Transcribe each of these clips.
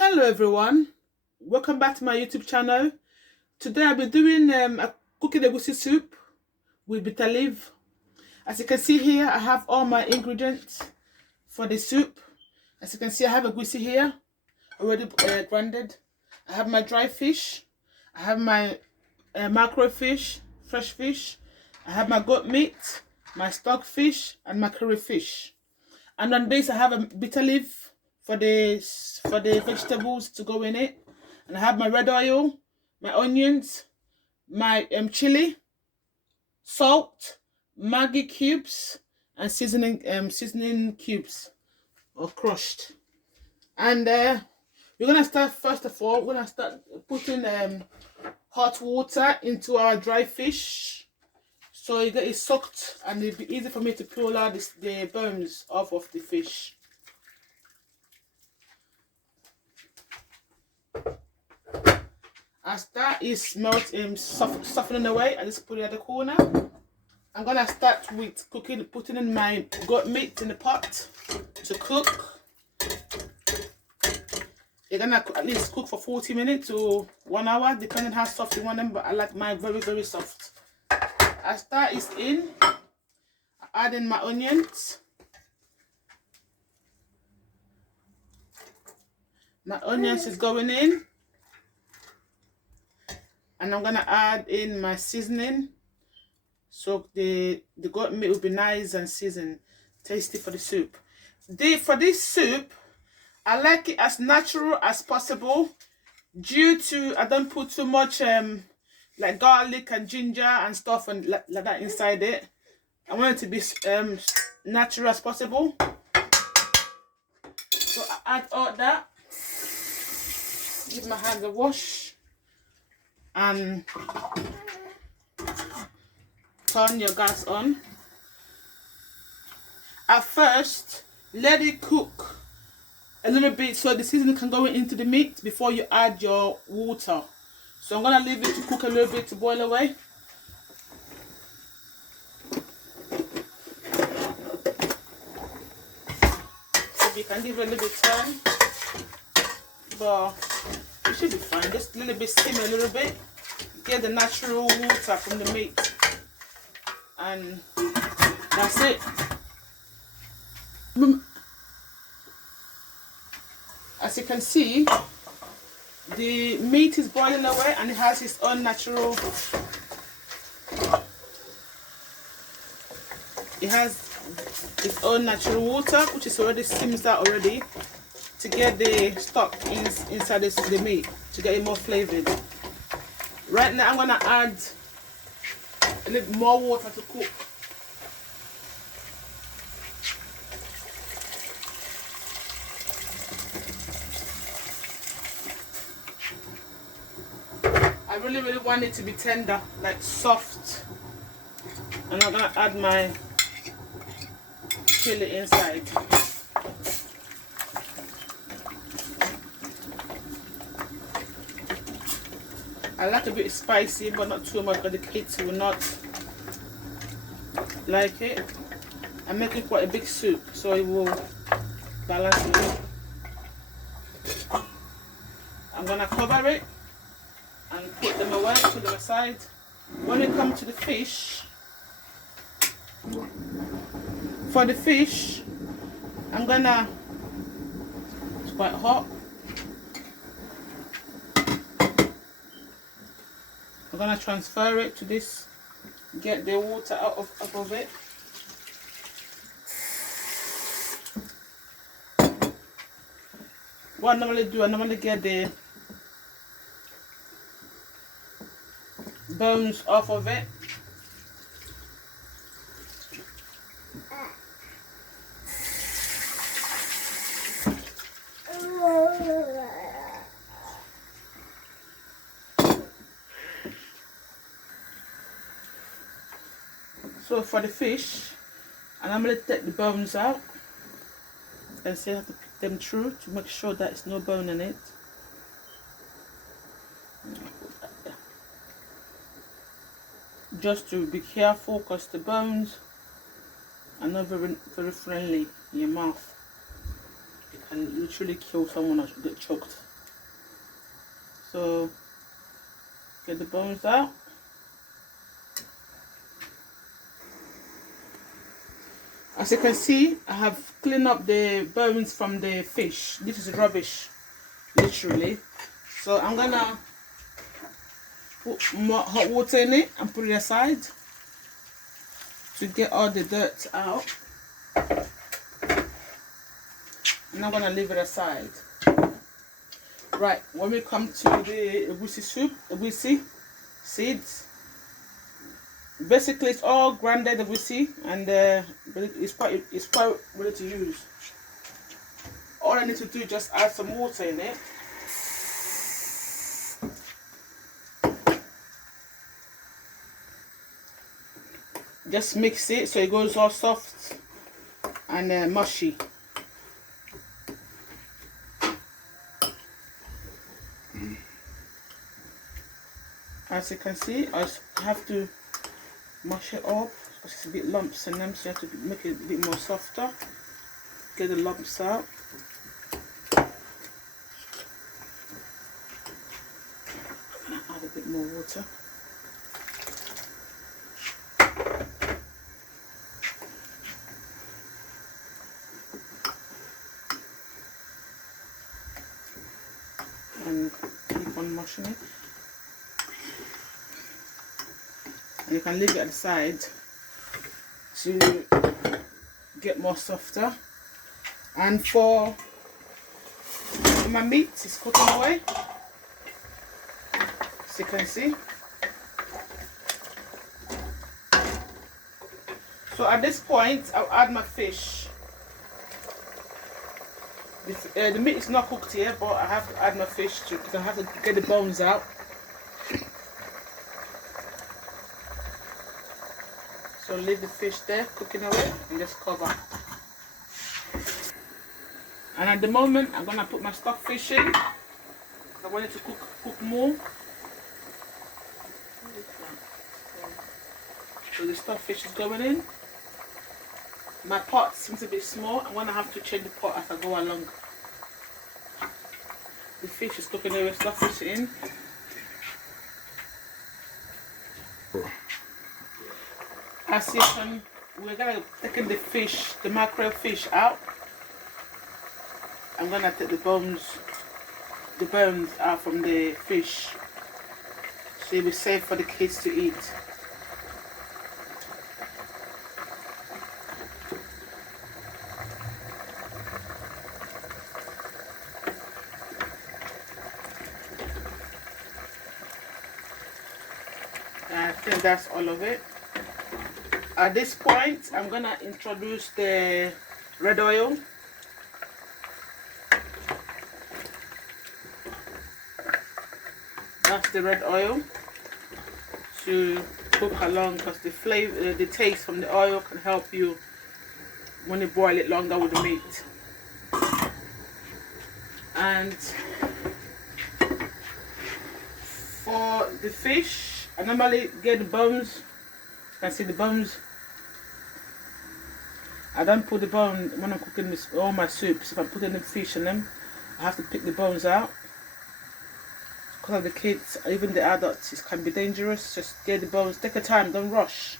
Hello everyone, welcome back to my YouTube channel. Today I'll be doing a cooking egusi soup with bitter leaf. As you can see here, I have all my ingredients for the soup. As you can see, I have egusi here already grounded. I have my dry fish. I have my mackerel fish, fresh fish. I have my goat meat, my stock fish, and my curry fish. And on this, I have a bitter leaf for the vegetables to go in it. And I have my red oil, my onions, my chili, salt, Maggi cubes, and seasoning cubes or crushed. And we're gonna start first of all. We're gonna start putting hot water into our dry fish, so it gets soaked, and it'll be easy for me to peel out the bones off of the fish. As that is softening away, I just put it at the corner. I'm gonna start with putting in my goat meat in the pot to cook. You're gonna at least cook for 40 minutes to 1 hour, depending how soft you want them, but I like mine very, very soft. As that is in, I add in my onions. My onions is going in. And I'm gonna add in my seasoning, so the goat meat will be nice and seasoned, tasty for the soup. For this soup, I like it as natural as possible, due to I don't put too much like garlic and ginger and stuff and like that inside it. I want it to be natural as possible. So I add all that. Give my hands a wash. And turn your gas on. At first, let it cook a little bit so the seasoning can go into the meat before you add your water. So I'm gonna leave it to cook a little bit, to boil away. So you can give it a little bit turn, but it should be fine. Just a little bit, simmer a little bit, get the natural water from the meat, and that's it. As you can see, the meat is boiling away and it has its own natural, water, which is already simmered out already, to get the stock inside the meat, to get it more flavored. Right now I'm gonna add a little more water to cook. I really, really want it to be tender, like soft. And I'm gonna add my chili inside. I like a bit spicy, but not too much, because the kids will not like it. I'm making quite a big soup, so it will balance it. I'm gonna cover it and put them away, put them aside. When we come to the fish, for the fish, it's quite hot. I'm gonna transfer it to this, get the water out of it. What I normally do, I normally get the bones off of it. So for the fish, I normally take the bones out, and so I have to pick them through to make sure that there's no bone in it. Just to be careful, because the bones are not very, very friendly in your mouth. It can literally kill someone or get choked. So get the bones out. As you can see, I have cleaned up the bones from the fish. This is rubbish, literally. So I'm gonna put more hot water in it and put it aside to get all the dirt out. And I'm gonna leave it aside. Right, when we come to the egusi soup, egusi seeds, basically it's all grounded egusi, and it's quite ready to use. All I need to do is just add some water in it. Just mix it so it goes all soft and mushy. As you can see, I have to mash it up because it's a bit lumps in them, so you have to make it a bit more softer. Get the lumps out. Add a bit more water. And keep on mashing it. And you can leave it at the side to get more softer. And for my meat, it's cooking away, as you can see. So at this point, I'll add my fish. The meat is not cooked here, but I have to add my fish too because I have to get the bones out. So leave the fish there cooking away and just cover. And at the moment, I'm gonna put my stock fish in. I want it to cook more. So the stock fish is going in. My pot seems a bit small. I'm gonna have to change the pot as I go along. The fish is cooking away, stock fish in. As you can, we're gonna take the fish, the mackerel fish out. I'm gonna take the bones out from the fish, so it'll be safe for the kids to eat. I think that's all of it. At this point, I'm gonna introduce the red oil. That's the red oil to cook along, because the flavor, the taste from the oil can help you when you boil it longer with the meat. And for the fish, I normally get the bones. You can see the bones. I don't put the bone when I'm cooking all my soups. If I'm putting the fish in them, I have to pick the bones out. Because of the kids, even the adults, it can be dangerous. Just get the bones. Take your time. Don't rush.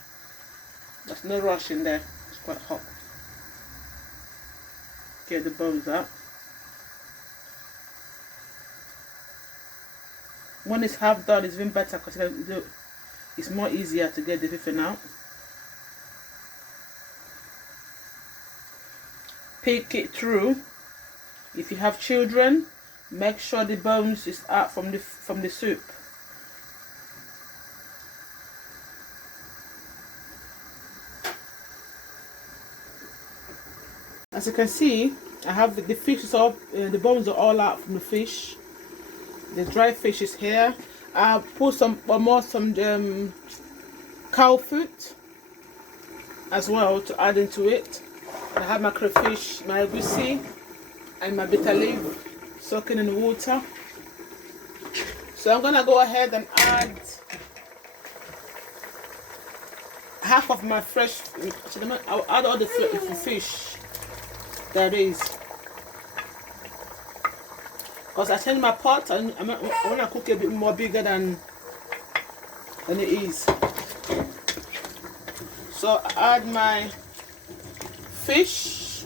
There's no rush in there. It's quite hot. Get the bones out. When it's half done, it's even better because it's more easier to get everything out. Pick it through. If you have children, make sure the bones is out from the soup. As you can see, I have the fish is all, the bones are all out from the fish. The dry fish is here. I put some cow foot as well to add into it. I have my crayfish, my egusi, and my bitter leaf soaking in the water. So I'm gonna go ahead and add half of my fresh. I'll add all the fish there is. because I changed my pot and I want to cook it a bit more bigger than it is. So I add my fish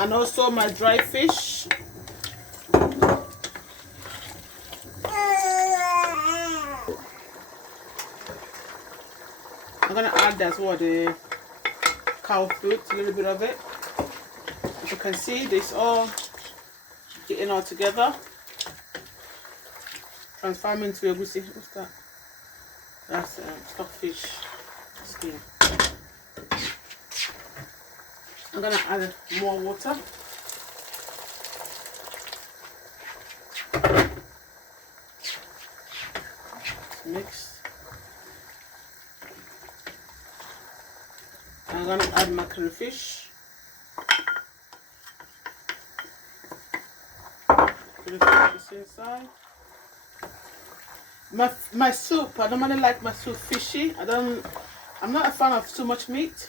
and also my dry fish. I'm gonna add as well the cow food, a little bit of it. As you can see, this all getting all together, transforming into egusi. What's that? That's stockfish skin. I'm gonna add more water. Mix. I'm gonna add my crayfish. Crayfish inside. My soup, I don't really like my soup fishy. I'm not a fan of too much meat,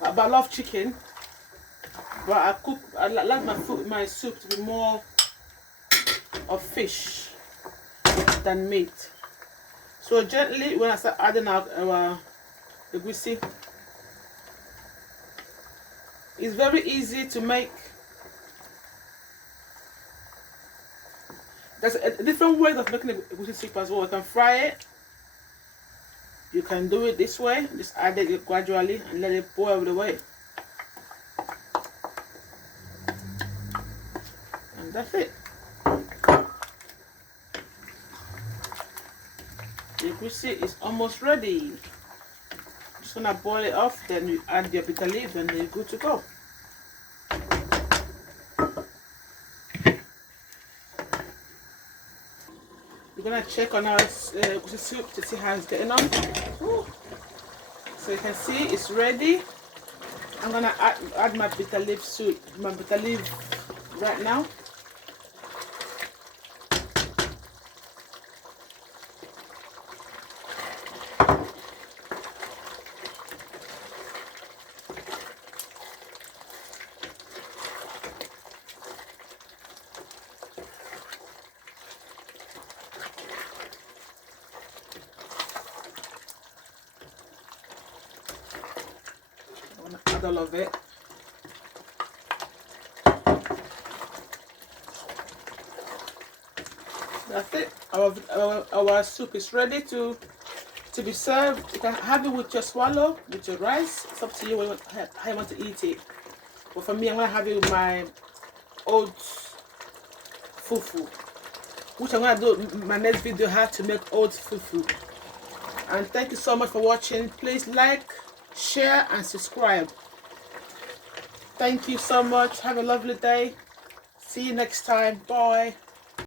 but I love chicken. But I like my soup to be more of fish than meat. So gently, when I start adding our egusi, it's very easy to make. There's a different way of making egusi soup as well. You can fry it. You can do it this way. Just add it gradually and let it boil all the way. And that's it. The egusi is almost ready. Just gonna boil it off, then you add your bitter leaf and you're good to go. We're gonna check on our egusi soup to see how it's getting on. Ooh. So you can see it's ready. I'm gonna add my bitter leaf soup, my bitter leaf right now. Add all of it. That's it. Our soup is ready to be served. You can have it with your swallow, with your rice. It's up to you how you want to eat it. But for me, I'm gonna have it with my oats fufu, which I'm gonna do in my next video, how to make oats fufu. And thank you so much for watching. Please like, share and subscribe. Thank you so much. Have a lovely day. See you next time. Bye.